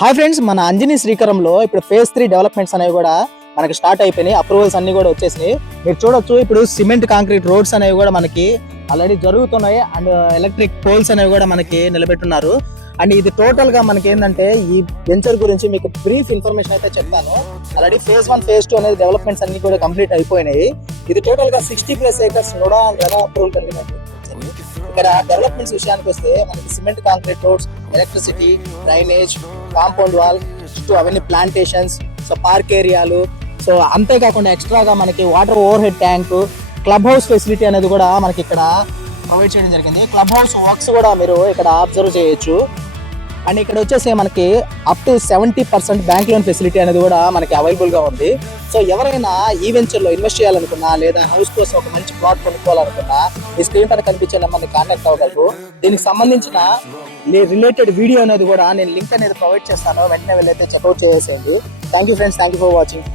Hi friends, మన అంజనీ శ్రీకరంలో ఇప్పుడు phase 3 developments అనేవి కూడా మనకి స్టార్ట్ అయిపోయినాయి. అప్రూవల్స్ అన్ని కూడా వచ్చేసినాయి. మీరు చూడొచ్చు, ఇప్పుడు సిమెంట్ కాంక్రీట్ రోడ్స్ అనేవి కూడా మనకి ఆల్రెడీ జరుగుతున్నాయి. అండ్ ఎలక్ట్రిక్ పోల్స్ అనేవి కూడా మనకి నిలబెట్టున్నారు. అండ్ ఇది టోటల్ గా మనకి ఏంటంటే ఈ వెంచర్ గురించి మీకు బ్రీఫ్ ఇన్ఫర్మేషన్ అయితే చెప్తాను. ఆల్రెడీ ఫేజ్ 1 ఫేజ్ 2 అనేది డెవలప్మెంట్స్ అన్ని కూడా కంప్లీట్ అయిపోయినాయి. ఇది టోటల్ గా 60+ ఏకర్స్ కూడా అప్రూవల్ కలిగినట్టు. ఇక్కడ డెవలప్మెంట్స్ విషయానికి వస్తే మనకి cement concrete roads, electricity, drainage, compound wall, చుట్టూ అవన్నీ ప్లాంటేషన్స్, సో పార్క్ ఏరియాలు, సో అంతేకాకుండా ఎక్స్ట్రాగా మనకి water over head tank, club house facility అనేది కూడా మనకి ఇక్కడ ప్రొవైడ్ చేయడం జరిగింది. క్లబ్ హౌస్ వర్క్స్ కూడా మీరు ఇక్కడ అబ్జర్వ్ చేయొచ్చు. అండ్ ఇక్కడ వచ్చేసి మనకి up to 70% bank loan facility అనేది కూడా మనకి అవైలబుల్ గా ఉంది. సో ఎవరైనా ఈ వెంచర్ లో ఇన్వెస్ట్ చేయాలనుకున్నా లేదా హౌస్ కోసం ఒక మంచి ప్లాట్ కొనుక్కోవాలనుకున్నా ఈ స్క్రీన్ పైన కనిపించే నెంబర్ని కాంటాక్ట్ అవ్వగలరు. దీనికి సంబంధించిన రిలేటెడ్ వీడియో అనేది కూడా నేను లింక్ అనేది ప్రొవైడ్ చేస్తాను. వెంటనే వెళ్ళైతే చెక్అవుట్ చేసేయండి. Thank you friends, thank you for watching.